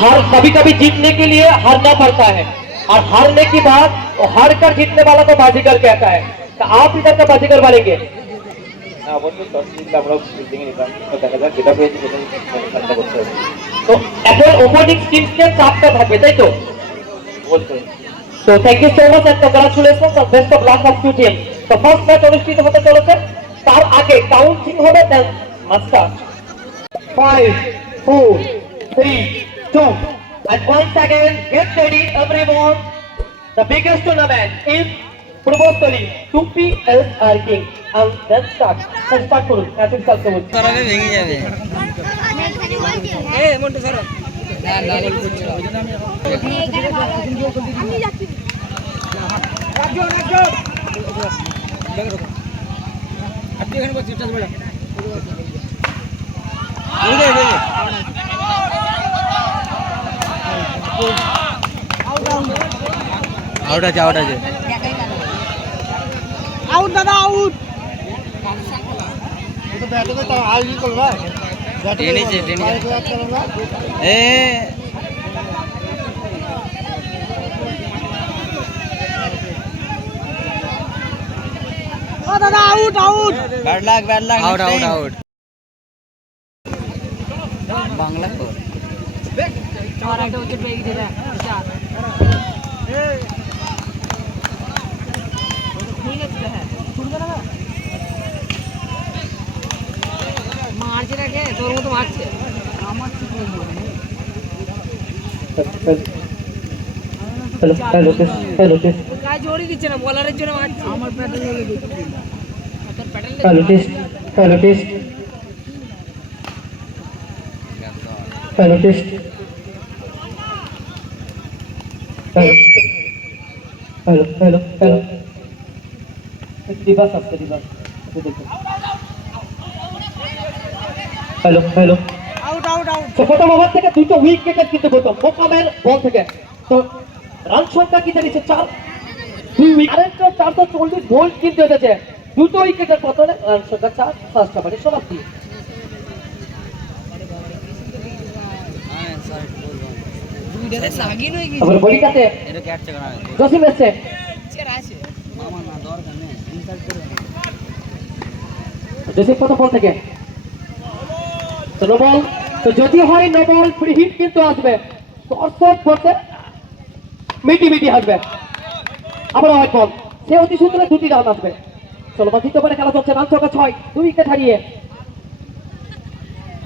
हार कभी कभी जीतने के लिए हारना पड़ता है, और हारने की बात हार कर जीतने वाला को बाजीगर कहता है। तो आप इधर का बाजीगर बनेंगे। তো এখন ওপেনিং টিমকে চাপটা থাকবে, তাই তো? তো thank you so much and congratulations on best of luck of to team. তো ফার্স্ট ম্যাচ অনুষ্ঠিত হতে চলেছে, তার আগে কাউন্টিং হবে, then master 5 4 3 2 and once again get ready everyone. The biggest tournament is Purvostali 2PSR King and then start করুন ম্যাচের start করুন। সরাবে ভেঙে যাবে। এই মন্টু সর না না করছে আমি যাচ্ছি রাজ্য আপনি এখানে বসে চাষ বেড়া আউট আছে আউট দাদা আউট তো ব্যাটে তো আউট ই করবা টেনেছে এ ও দাদা out bad luck out Bangla তো চার আউট হচ্ছে পেয়ে গেছে চার মারছে নাকি তোর মতো মারছে আমার ঠিক হ্যালো কাজ জোড়ি দিচ্ছে না, বলারের জন্য মারছে আমার প্যাডেল হলে দিচ্ছে তোর প্যাডেল হ্যালো টেস্ট হ্যালো দিবাস আসছে দিবাস হ্যালো আউট প্রথম ওভার থেকে দুটো উইকেটের কিন্তু গৌতম মোকামের বল থেকে। তো রান সংখ্যা কি জানিস 4 2 উইকেট 440 বল কিন্তু এসেছে, দুটো উইকেটের পতনে রান সংখ্যা 4 ফার্স্ট ওভারে সমাপ্তি। আবার বলিকাতে জসিম এসছে জসিম প্রথম বল থেকে নো বল। তো যদি হয় নো বল ফ্রি হিট কিন্তু আসবে, শর্ট বলতে মিটি আসবে। আবার হোয়াইট বল, সে অতি সুন্দর দুটি রান আসবে। চলো বা দ্বিতীয় খেলা চলছে, রান সংখ্যা 6 2 উইকেট হারিয়ে।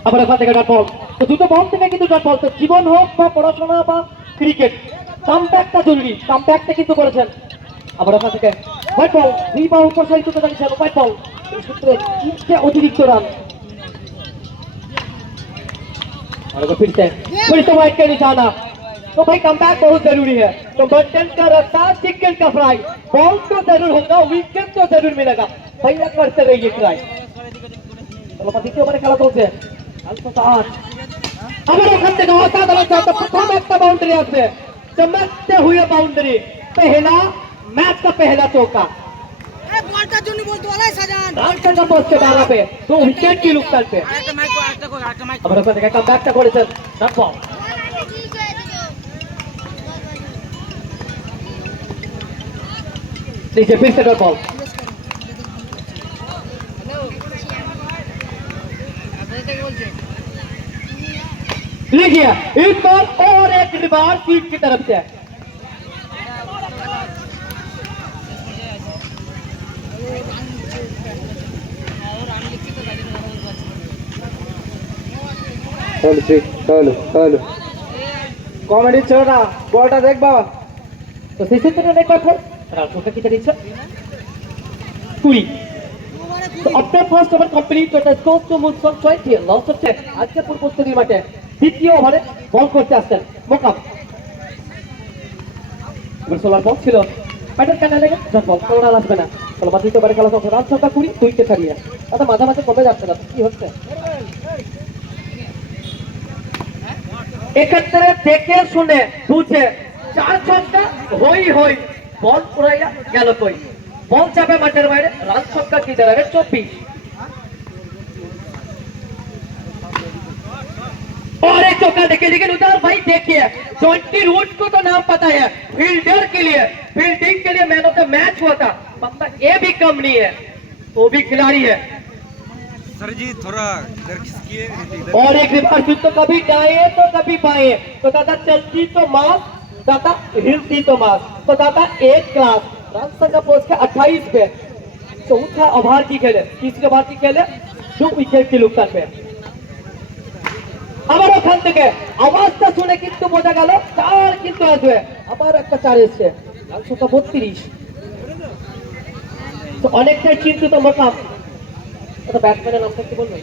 আবার ওখান থেকে ডট বল। তো দুটো বল থেকে কিন্তু ডট বল। তো জীবন হোক বা পড়াশোনা বা ক্রিকেট, কামব্যাকটা জরুরি, কামব্যাকটা কিন্তু করেছেন। আবার ওখান থেকে হোয়াইট বল, দুই বা উপসারিত জানিয়েছেন হোয়াইট বল, এই সূত্রে 3টে অতিরিক্ত রান। और फिर से वाइट का निशाना। तो भाई कमबैक बहुत जरूरी है। तो बर्टन का रास्ता, चिकन का फ्राई, बॉल तो जरूर होगा, विकेट तो जरूर मिलेगा, भैया करते रहिए ट्राई। चलो দ্বিতীয় ওভারে খেলা চলছে, আবার ওখান থেকে অসাধারণ প্রথম একটা বাউন্ডারি আসবে, चमकते हुए बाउंड्री, पहला मैच का पहला चौका। বলটার জন্য বলতে ওলাই সাজান রানটা না পড়ছে ডালা पे, तो विकेट की नुकसान पे। একটা মাইক আবার ওখান থেকে কামব্যাকটা করেছেন ডট বল। नीचे फिर से डॉट बॉल। लीजिए इस बार और एक रिबार सीट की तरफ से। हेलो कॉमेडी चल रहा, बॉलটা देख बाबा। तो শেষের জন্য অনেক কথা রানটা কি দিচ্ছে 20। তো আপনার first over complete, total score টু মুসল 20 লস হচ্ছে। আজকে পূর্বস্থলী মাঠে দ্বিতীয় ওভারে বল করতে আসছেন মোকাম। এবার সোলার বল ছিল, ব্যাটার কেন লাগে জট বল, কোনো রান আসবে না। চলো দ্বিতীয় ওভারে খেলা চলছে, রান সংখ্যা 20 2 উইকেট হারিয়ে। আচ্ছা মাঝে কমে যাচ্ছে না, কি হচ্ছে? এক্ষেত্রে দেখে শুনে বুঝে 4 ছক্কা হই বল উড়াইয়া গেল কই, বল চাপে মাঠের বাইরে, রান সংখ্যা কি দাঁড়াবে 24। और एक चौका देखिए, लेकिन उधर भाई देखिए जॉन्टी रूट को तो नाम पता है, फील्डर के लिए, फील्डिंग के लिए मैन ऑफ द मैच हुआ था, मतलब ये भी कम नहीं है, वो भी खिलाड़ी है। सर जी थोड़ा इधर खिसकिए, इधर। और एक रिवर्स स्वीप तो कभी दाएं तो कभी बाएं, तो दादा चलती तो मास, दादा हिलती तो मास, तो दादा एक क्लास रन संख्या पहुंच के 28 पे, चौथा ओवर की खेले, तीसरे ओवर की खेले 2 উইকেট की नुकसान पे। আমার ওখান থেকে আওয়াজটা শুনে কিন্তু বোঝা গেল 4 কিন্তু আসবে, আবার একটা 4 এসছে, রান সংখ্যা 32। তো অনেকটাই চিন্তিত মোকাম। এটা ব্যাটসম্যানের নামটা কি বলবেন?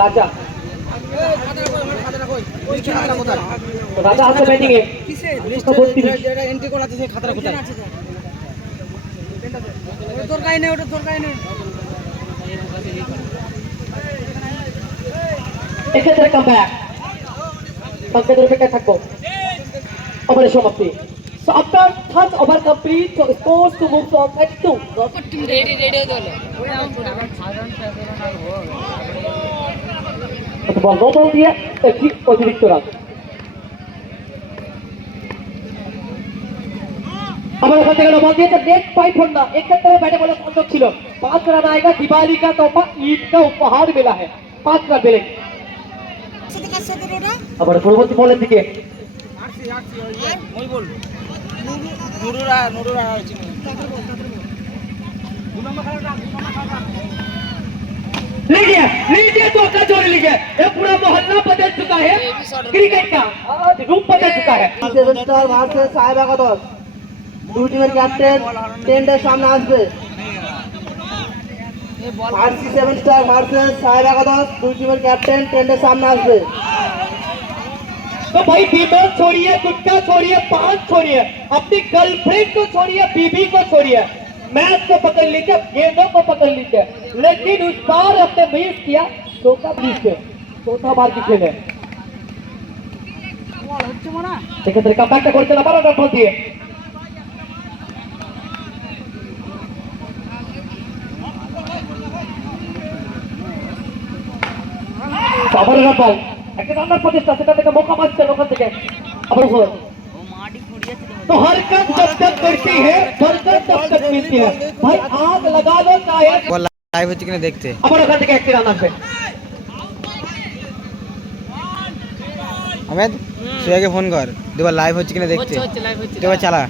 রাজা। তো রাজা আছে ব্যাটিং এ, 32। এক্ষেত্রে কাম ব্যাক, সংকেতের অপেক্ষায় থাকবো, ওভারের সমাপ্তি। So after third over complete, so scores to move on at 2. Ball no ball দিয়ে একটি অতিরিক্ত রান। আমার ওখান থেকে বল দিয়েছে নেট 5 না, এক্ষেত্রে ব্যাটে বলে সংযোগ ছিল, 5 रन आएगा, दिवाली का तोहफा ईद का उपहार मिला है, 5 रन मिले। আবার পরবর্তী বলের দিকে लीजिए लीजिए तो का जोड़ लीजिए, ये पूरा मोहल्ला बदल चुका है, क्रिकेट का रूप बदल चुका है। 7 স্টার ভার্সেস সাহেব একাদশ, দুই টিমের ক্যাপ্টেন টেন্ডের সামনে আসবে। 7 স্টার ভার্সেস সাহেব একাদশ, দুই টিমের ক্যাপ্টেন টেন্ডের সামনে আসবে। तो भाई फीमेल छोड़िए, गुटखा छोड़िए, पान छोड़िए, अपनी गर्लफ्रेंड को छोड़िए, बीबी को छोड़िए, मैच को पकड़ लीजिए, गेंदों को पकड़ लीजिए, लेकिन उस बार अपने मिस किया, चौथा बार की खेले। সেক্ষেত্রে কামব্যাকটা করছেন, আবার রান বল দিয়ে আবার রান বল, একটা রান্নার প্রচেষ্টা, সেটা থেকে মৌকা পাচ্ছেন ওখান থেকে, আবার বল। तो हरकत जब तक करती है, बरकत तब तक मिलती है, भाई आग लगा लो चाहे। বল লাইভ হচ্ছে কিনা দেখতে। আবার ওখান থেকে একটি রান আসবে। আহমেদ সুয়াকে ফোন কর, দুবার লাইভ হচ্ছে কিনা দেখতে, দুবার চালা।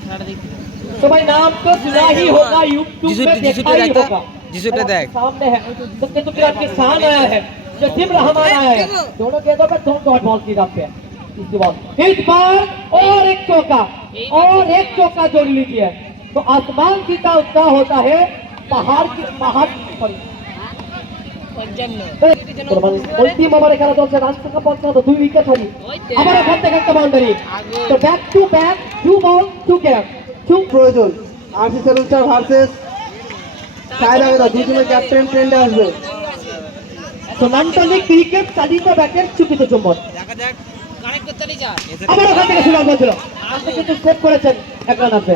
तो भाई नाम तो सुना ही होगा, यूट्यूब पे देखा ही होगा, जिसुटे देख सामने है, सबके तो आपके सामने आया है, जो सिम रहमान आया है, दोनों गेंदों पे दोनों डॉट बॉल की तरफ पे इस बार इस बार और एक चौका, और एक चौका जोड़ लीजिए, तो आसमान की का उत्साह होता है, पहाड़ অন্তিম ওভারে খেলা চলছে, রান সংখ্যা 55, 2 উইকেট হারি, আবার ওখান থেকে একটা বাউন্ডারি, তো back to back 2 ball 2 catch 2 প্রয়োজন। 7 স্টার ভার্সেস সাহেব একাদশ, দুই টিমের ক্যাপ্টেন টেন্ডে আসবে। তো নানটলি ক্রিকেট চালিত ব্যাটের চুকিত চুম্বন, আবার ওখান থেকে শুরু হয়েছিল, আপনি কিন্তু সেভ করেছেন, এক রান আছে।